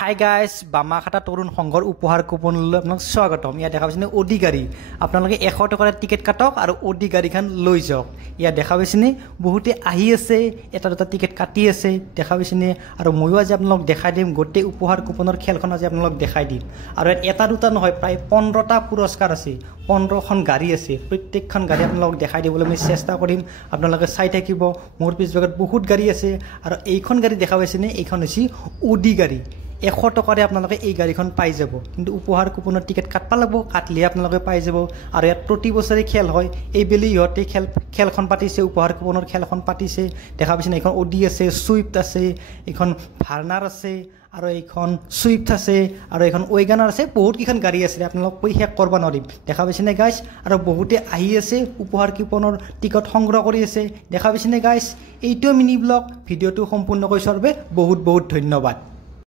Hi guys Bamakhata তৰুণ সংঘৰ উপহাৰ কুপনলৈ আপোনাক স্বাগতম। ইয়াত দেখা পাইছেনে অডি গাড়ী, আপোনালোকে 100 টকাৰ টিকেট কাটক আৰু অডি গাড়ীখন লৈ যাওক। ইয়াত দেখা পাইছেনে বহুতে আহি আছে, এটা দুটা টিকেট কাটি আছে, দেখা পাইছেনে। আৰু ময়ো আজি আপোনালোক দেখাই দিম গোটেই উপহাৰ কুপনৰ খেলখন আজি আপোনালোক দেখাই দিম। আৰু ইয়াত এটা দুটা নহয়, প্ৰায় 15টা পুৰস্কাৰ আছে, 15খন গাড়ী আছে। প্ৰত্যেকখন গাড়ী আপোনালোক দেখাই দিবলৈ মই চেষ্টা কৰিম, আপোনালোকে চাই থাকিব। মোৰ পিছভাগত বহুত গাড়ী আছে আৰু এইখন গাড়ী দেখা পাইছেনে, এইখন হৈছে অডি গাড়ী। 100 টকাৰে আপোনালোকে এই গাড়ীখন পাই যাব, কিন্তু উপহাৰ কুপনৰ টিকেট কাটব লাগিব, কাটলিহে আপোনালোকে পাই যাব। আৰু ইয়াত প্ৰতি বছৰে খেল হয়, এইবেলি ইহঁতে খেলখন পাতিছে, উপহাৰ কুপনৰ খেলখন পাতিছে। দেখা পাইছেনে এইখন অডি আছে, চুইফ্ট আছে, এইখন ভাৰ্নাৰ আছে, আৰু এইখন চুইফ্ট আছে, আৰু এইখন ৱেগানাৰ আছে। বহুতকেইখন গাড়ী আছে, আপোনালোক কৈ শেষ কৰিব নোৱাৰিম। দেখা পাইছেনে গাইজ, আৰু বহুতে আহি আছে, উপহাৰ কুপনৰ টিকট সংগ্ৰহ কৰি আছে। দেখা পাইছেনে গাইজ, এইটোৱে মিনি ব্লগ। ভিডিঅ'টো সম্পূৰ্ণকৈ চোৱাৰ বাবে বহুত বহুত ধন্যবাদ।